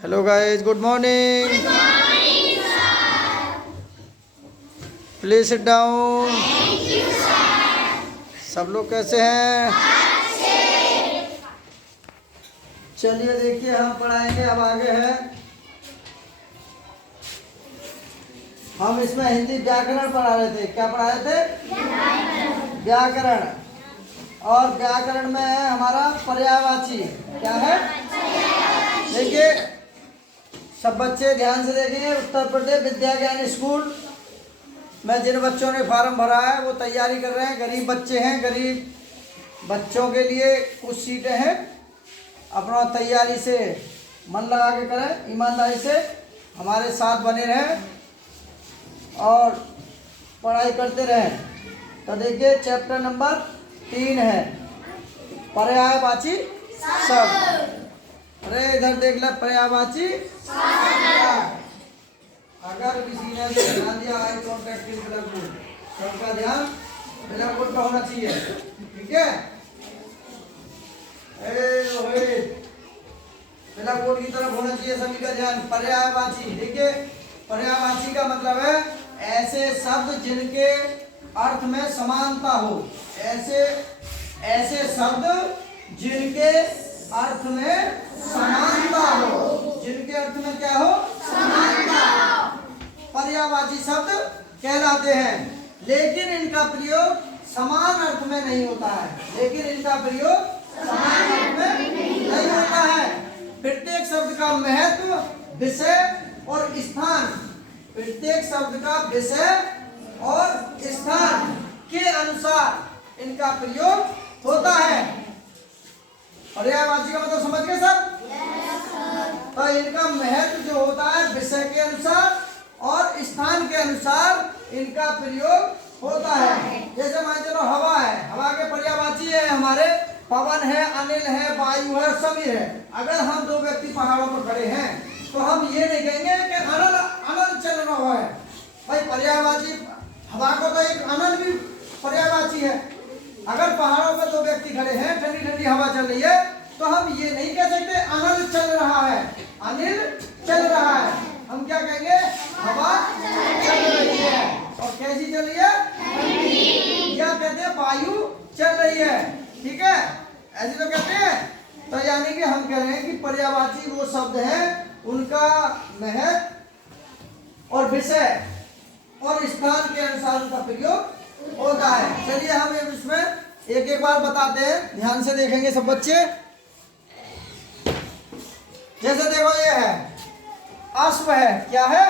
Hello guys, good morning. Please sit down. सब लोग कैसे हैं? चलिए देखिए, हम पढ़ाएंगे अब आगे है। हम इसमें हिंदी व्याकरण पढ़ा रहे थे। क्या पढ़ा रहे थे? व्याकरण। और व्याकरण में है हमारा पर्यायवाची। क्या है? देखिए सब बच्चे ध्यान से देखेंगे। उत्तर प्रदेश विद्या ज्ञान स्कूल में जिन बच्चों ने फॉर्म भरा है वो तैयारी कर रहे हैं। गरीब बच्चे हैं, गरीब बच्चों के लिए कुछ सीटें हैं। अपना तैयारी से मन लगा के करें, ईमानदारी से हमारे साथ बने रहें और पढ़ाई करते रहें। तो देखिए चैप्टर नंबर 3 है पर्यायवाची शब्द। अरे इधर देख ले, पर्यायवाची अगर किसी ने ध्यान दिया eye contact in black board, सबका ध्यान ब्लैक बोर्ड पे होना चाहिए। ठीक है? ब्लैक बोर्ड की तरफ होना चाहिए सभी का ध्यान। पर्यायवाची, देखिए पर्यायवाची का मतलब है ऐसे शब्द जिनके अर्थ में समानता हो। ऐसे शब्द जिनके अर्थ में समानता हो। जिनके अर्थ में क्या हो? समानता। पर्यायवाची शब्द कहलाते हैं, लेकिन इनका प्रयोग समान अर्थ में नहीं होता है। लेकिन इनका प्रयोग समान अर्थ में नहीं होता है। प्रत्येक शब्द का महत्व, विषय और स्थान, प्रत्येक शब्द का विषय और स्थान के अनुसार इनका प्रयोग होता है। पर्यायवाची का मतलब समझ गए सब? तो इनका महत्व जो होता है विषय के अनुसार और स्थान के अनुसार इनका प्रयोग होता है। जैसे मान चलो हवा है, हवा के पर्यायवाची है हमारे पवन है, अनिल है, वायु है, समीर है। अगर हम दो व्यक्ति पहाड़ों पर खड़े हैं तो हम ये नहीं कहेंगे कि अनल चल रहा है। भाई पर्यायवाची हवा को तो एक अनल भी पर्यायवाची है। अगर पहाड़ों पर दो व्यक्ति खड़े हैं, ठंडी ठंडी हवा चल रही है, तो हम ये नहीं कह सकते अनल चल रहा है, अनिल चल रहा है। हम क्या कहेंगे? हवा चल रही है। और कैसी चल रही है? क्या कहते हैं? वायु चल रही है। ठीक है? ऐसे तो कहते हैं। तो यानी कि हम कह रहे हैं कि पर्यायवाची वो शब्द हैं उनका महत्व और विषय और स्थान के अनुसार उनका प्रयोग होता है। चलिए हम इसमें एक एक बार बताते हैं, ध्यान से देखेंगे सब बच्चे। जैसे देखो ये है अश्व है। क्या है?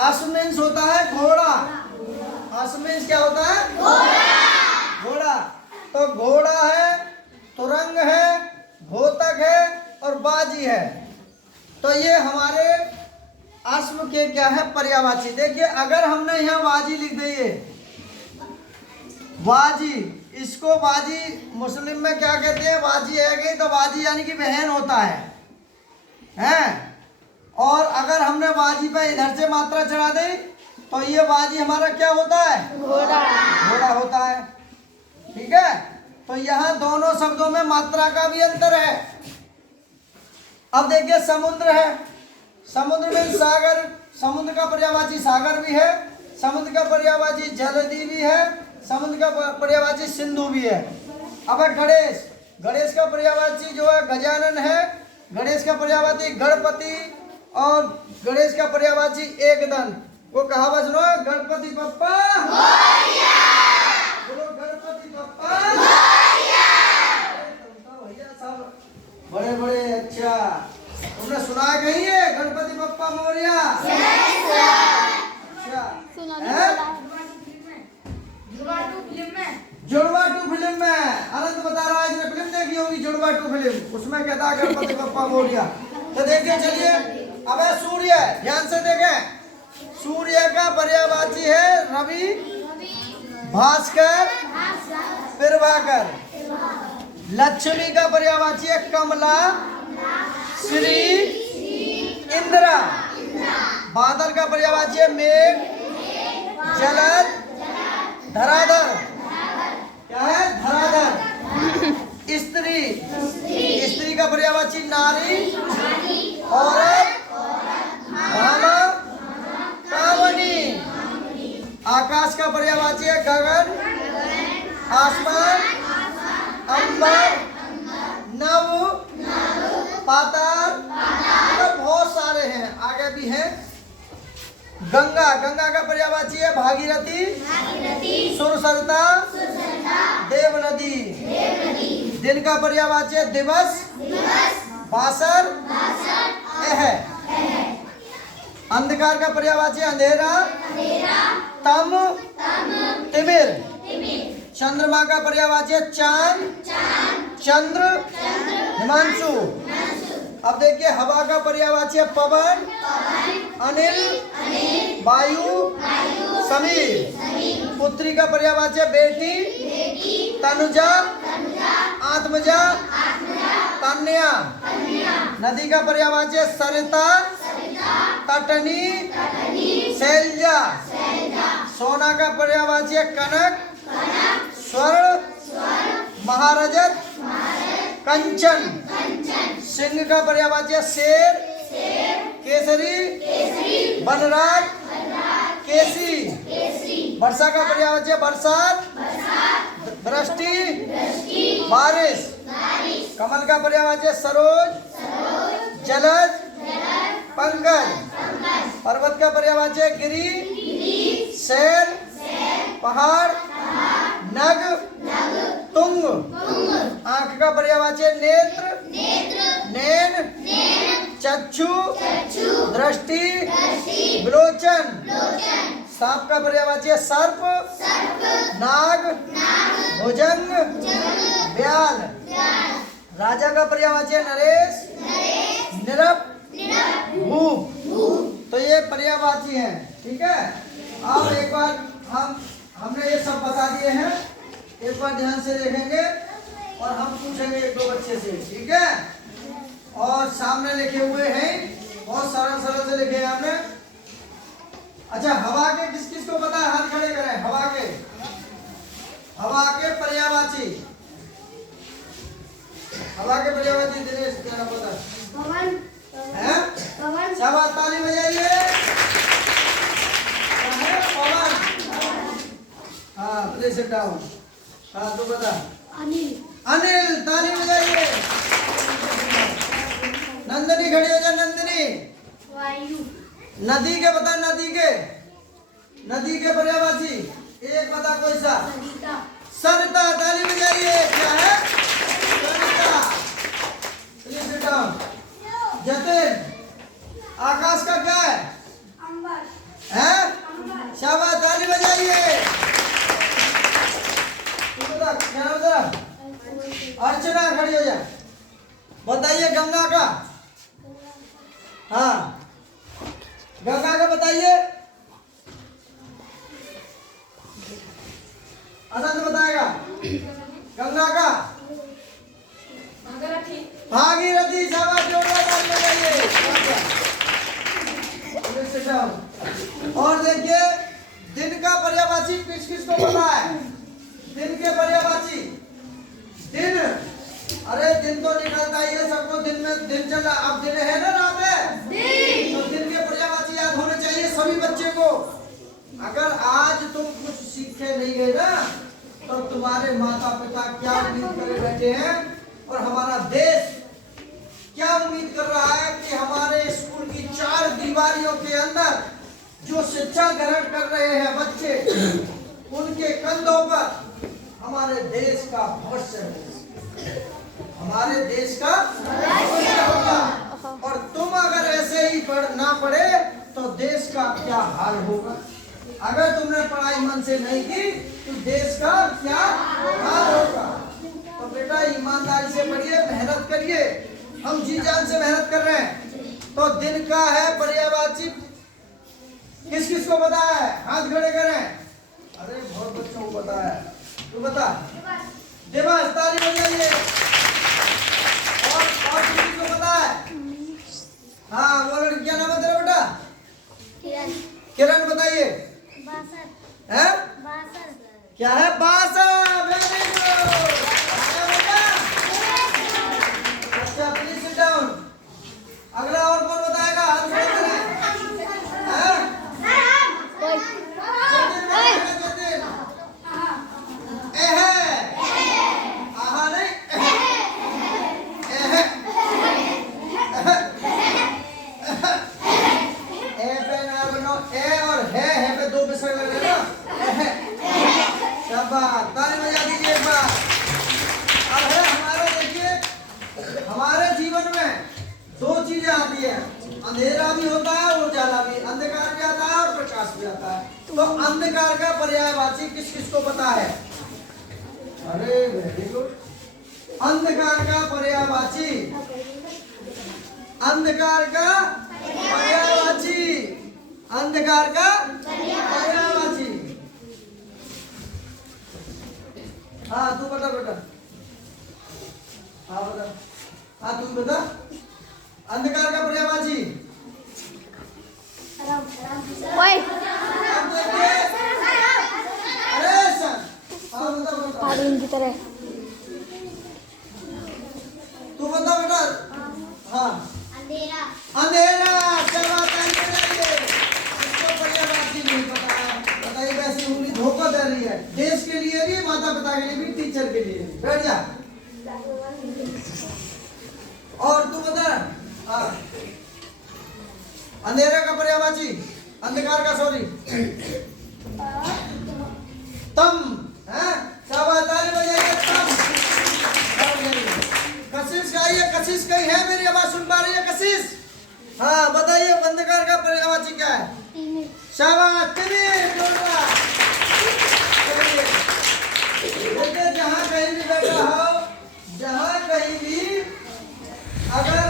अश्व मीन्स होता है घोड़ा। अश्व मीन्स क्या होता है? घोड़ा। तो घोड़ा है, तुरंग है, घोतक है और बाजी है। तो ये हमारे अश्व के क्या है? पर्यायवाची। देखिए अगर हमने यहाँ बाजी लिख दी, बाजी, इसको बाजी मुस्लिम में क्या कहते हैं? बाजी है गई तो बाजी यानी कि बहन होता है। और अगर हमने बाजी पे इधर से मात्रा चढ़ा दी तो ये बाजी हमारा क्या होता है? घोड़ा होता है। ठीक है? तो यहाँ दोनों शब्दों में मात्रा का भी अंतर है। अब देखिए समुद्र है। समुद्र में सागर, समुद्र का पर्यायवाची सागर भी है, समुद्र का पर्यायवाची जलधि भी है, समुद्र का पर्यायवाची सिंधु भी है। अब है गणेश। गणेश का पर्यायवाची जो है गजानन है, गणेश का पर्यायवाची गणपति और गणेश का पर्यायवाची एकदंत। वो कहावत सुनो, गणपति बप्पा मोरया। बोलो गणपति बप्पा मोरया। भैया सब बड़े बड़े, अच्छा तुमने सुना कहीं है गणपति बप्पा मोरया? अच्छा जुड़वा 2 फिल्म में अनंत बता रहा है, इसने फिल्म देखी होगी जुड़वा 2 फिल्म, उसमें कहता है गणपति बप्पा मोरया। तो देखिए चलिए अब है सूर्य। ध्यान से देखें, सूर्य का पर्यायवाची है रवि, भास्कर, प्रभाकर। लक्ष्मी का पर्यायवाची है कमला, श्री, इंद्रा। बादल का पर्यायवाची है मेघ, जलद, धराधर। क्या है? धराधर। स्त्री, स्त्री का पर्यायवाची नारी पर्यायवाची है गगन, आसमान, अंबर, नभ, पाताल, तो बहुत सारे हैं, आगे भी हैं। गंगा, गंगा का पर्यायवाची है भागीरथी, सुरसरिता, देव नदी। दिन का पर्यायवाची है दिवस, बासर, है। अंधकार का पर्यायवाची अंधेरा, तम, तिमिर। चंद्रमा का पर्यायवाची है चांद, चंद्र, हिमांशु। अब देखिए हवा का पर्यायवाची है पवन, अनिल, वायु, समीर। पुत्री का पर्यायवाची है बेटी, तनुजा, आत्मजा, कन्या। नदी का पर्यायवाची है सरिता, तटनी, शैलजा। सोना का पर्यायवाची है कनक, स्वर्ण, महारजत, कंचन। सिंह का पर्यायवाची है शेर, केसरी, वनराज, केसी। वर्षा का पर्यायवाची है बरसात, वृष्टि, बारिश। कमल का पर्यायवाची है सरोज, जलज, पंकज। पर्वत का पर्यायवाची है गिरी, शैल, पहाड़, नग, तुंग। आंख का पर्यायवाची है नेत्र, नैन, चक्षु, दृष्टि, विलोचन। सांप का पर्यायवाची है सर्प, नाग, भुजंग, ब्याल। राजा का पर्यायवाची है नरेश, निरप, भूप। तो ये पर्यायवाची हैं, ठीक है। अब एक बार हमने ये सब बता दिए हैं, एक बार ध्यान से देखेंगे और हम पूछेंगे एक दो बच्चे से, ठीक है। और सामने लिखे हुए हैं, बहुत सरल सरल से लिखे हैं हमने। अच्छा, हवा के किस किस को पता है? हाथ खड़े करें। हवा के पर्यायवाची, हवा के पर्यायवाची दिनेश क्या पता है? पवन है, पवन। शाबाश, ताली बजाइए। पवन। हाँ, प्लीज सिट डाउन। हाँ, तू बता। अनिल, ताली बजाइए। नंदिनी खड़ी हो जा, नंदिनी। वायु। नदी के बता, नदी के पर्यायवाची एक बता कोई सा? सरिता, ताली बजाइए। क्या है? Sarita. Please sit down. Jatin, Akash का क्या है? अंबर। है? शाबाश, ताली बजाइए। अर्चना खड़ी हो जाए, बताइए गंगा का। हाँ, गंगा का बताइए। अनंत बताएगा गंगा का। भागीरथी। शाबाश, जोरदार ताली बजाइए। और देखिए दिन का पर्यायवाची किस किस को पता है? दिन के पर्यायवाची, दिन, अरे दिन तो निकलता ही है सबको, दिन में दिन चला। अब दिन है ना, रात है, तो दिन के पर्यायवाची याद होने चाहिए सभी बच्चे को। अगर आज तुम कुछ सीखे नहीं गए ना, तो तुम्हारे माता पिता क्या उम्मीद करे बैठे हैं, और हमारा देश क्या उम्मीद कर रहा है कि हमारे स्कूल की 4 दीवारियों के अंदर जो शिक्षा ग्रहण कर रहे हैं बच्चे, उनके कंधों पर हमारे देश का भविष्य है, हमारे देश का भविष्य होगा। और तुम अगर ऐसे ही ना पढ़े तो देश का क्या हाल होगा? अगर तुमने पढ़ाई मन से नहीं की तो देश का क्या हाल होगा? तो बेटा ईमानदारी से पढ़िए, मेहनत करिए। हम जी जान से मेहनत कर रहे हैं। तो दिन का है पर्यायवाची, किस किस को पता है? हाथ खड़े करें। अरे बहुत बच्चों को पता है, तू बता। दिवस, ताली बजाइए। और किसी को पता है? हाँ, वो लड़की क्या नाम है तेरा बेटा? किरण, बताइए। है? क्या है? बासर। Very good. अच्छा, प्लीज सिट डाउन। अगला और कौन बताएगा? हाथ खड़े करें। जतिन, आती है। अंधेरा भी होता है, उजाला भी, अंधकार भी आता है और प्रकाश भी आता है। तो अंधकार का पर्यायवाची किस किस को पता है? अरे वेरी गुड। अंधकार का पर्यायवाची, अंधकार का पर्यायवाची, अंधकार का पर्यायवाची। हाँ तू बता बेटा, हाँ बता, हाँ तू बता अंधकार का पर्यायवाची। अरे सर पारुन की तरह तू बता बेटा। हाँ अंधेरा। अंधेरा। क्या बात है, इसको पर्यायवाची नहीं पता है। बताइए कैसी उंगली धोखा दे रही है, देश के लिए भी, माता पिता के लिए भी, टीचर के लिए भी। बैठ जा। और तू बता। हाँ अंधेरे का पर्यायवाची, अंधकार का सॉरी तम है। शाबाश, ताली बजाइए। तम। कशिश गाइए, कशिश कहीं है? मेरी आवाज सुन पा रही है कशिश? हाँ बताइए अंधकार का पर्यायवाची क्या है? शाबाश तिमिर। देखिए जहाँ कहीं भी बैठा हो, जहाँ कहीं भी अगर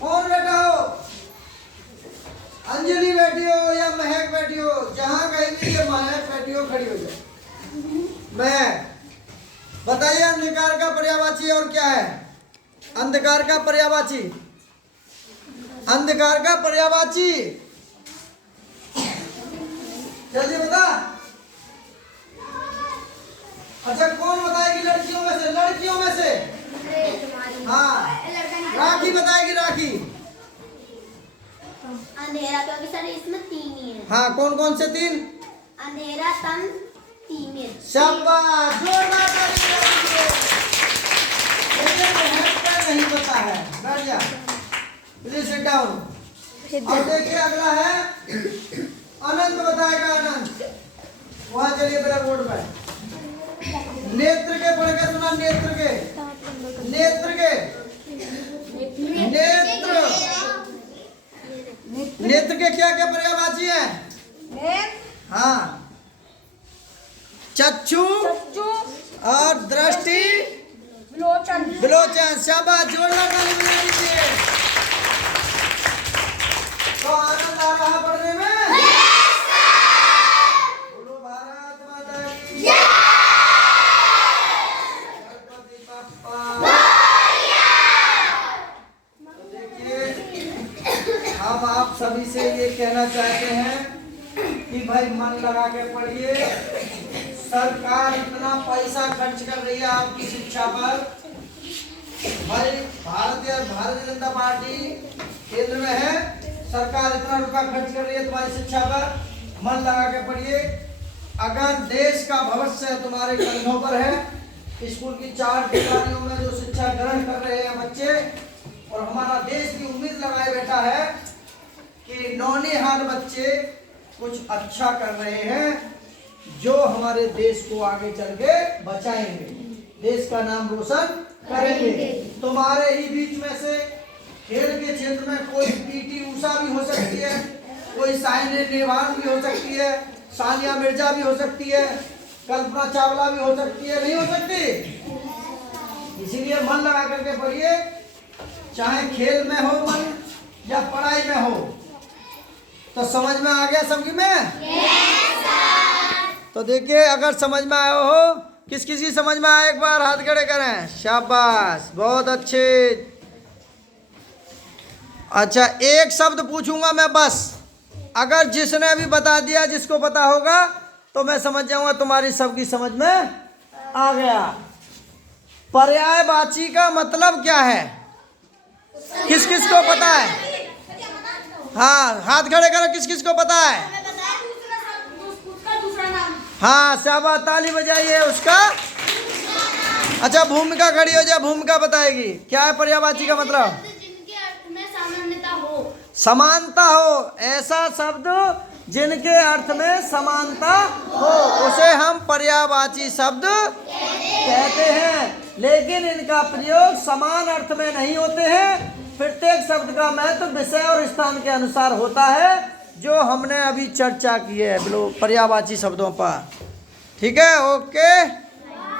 कौन बैठा हो, अंजलि बैठी हो या महक बैठी हो, जहां कहीं भी ये महक बैठी हो खड़ी हो जाए। महक बताइए अंधकार का पर्यायवाची और क्या है? अंधकार का पर्यायवाची, अंधकार का पर्यायवाची जल्दी बता। अच्छा कौन बताएगी लड़कियों में से? लड़कियों में से हाँ राखी बताएगी। राखी अंधेरा, क्योंकि सर इसमें तीन ही है। हाँ कौन कौन से तीन? अंधेरा, तम, तिमिर। शाबाश, जोरदार ताली बजाइए। मुझे महक का नहीं पता है। बैठ जा, प्लीज सिट डाउन। अब देखिए अगला है अनंत बताएगा। अनंत वहां चलिए मेरा बोर्ड पर। नेत्र के पढ़ के सुना, नेत्र के, नेत्र के, नेत्र, नेत्र के क्या क्या पर्यायवाची है? हाँ चक्षु और दृष्टि, विलोचन। शाबाश, जोरदार ताली बजा दीजिए। तो आनंद आ रहा पढ़ने में? बोलो भारत माता की जय। गणपति बप्पा। तो देखिए अब आप सभी से ये कहना चाहते हैं कि भाई मन लगा के पढ़िए। सरकार इतना पैसा खर्च कर रही है आपकी शिक्षा पर। भाई भारतीय जनता पार्टी केंद्र में है, सरकार इतना रुपया खर्च कर रही है तुम्हारी शिक्षा पर। मन लगा के पढ़िए। अगर देश का भविष्य तुम्हारे कंधों पर है, स्कूल की 4 दीवारियों में जो शिक्षा ग्रहण कर रहे हैं बच्चे, और हमारा देश भी उम्मीद लगाए बैठा है कि नौनिहाल बच्चे कुछ अच्छा कर रहे हैं जो हमारे देश को आगे चल के बचाएंगे, देश का नाम रोशन करेंगे। तुम्हारे ही बीच में से खेल के क्षेत्र में कोई पीटी उषा भी हो सकती है, कोई साइना नेहवाल भी हो सकती है, सानिया मिर्जा भी हो सकती है, कल्पना चावला भी हो सकती है, नहीं हो सकती? इसीलिए मन लगा करके पढ़िए, चाहे खेल में हो मन या पढ़ाई में हो। तो समझ में आ गया सबकी में? तो देखिए अगर समझ में आया हो, किस किस की समझ में आया एक बार हाथ खड़े करें। शाबाश, बहुत अच्छे। अच्छा एक शब्द पूछूंगा मैं बस, अगर जिसने भी बता दिया, जिसको पता होगा तो मैं समझ जाऊंगा तुम्हारी सबकी समझ में आ गया। पर्यायवाची का मतलब क्या है? किस किस को पता है? हाँ हाथ खड़े करो, किस किस को पता है? हाँ शाबाश, ताली बजाइए उसका। अच्छा भूमिका खड़ी हो जाए, भूमिका बताएगी। क्या है पर्यायवाची का मतलब? जिनके अर्थ में समानता हो। समानता हो, ऐसा शब्द जिनके अर्थ में समानता हो उसे हम पर्यायवाची शब्द कहते हैं। लेकिन इनका प्रयोग समान अर्थ में नहीं होते हैं, प्रत्येक शब्द का महत्व विषय और स्थान के अनुसार होता है, जो हमने अभी चर्चा की है पर्यायवाची शब्दों पर। ठीक है, ओके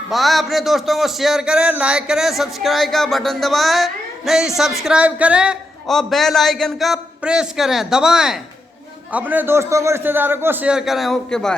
बाय। अपने दोस्तों को शेयर करें, लाइक करें, सब्सक्राइब का बटन दबाएं, नहीं सब्सक्राइब करें और बेल आइकन का प्रेस करें, दबाएं। अपने दोस्तों को, रिश्तेदारों को शेयर करें। Okay bye.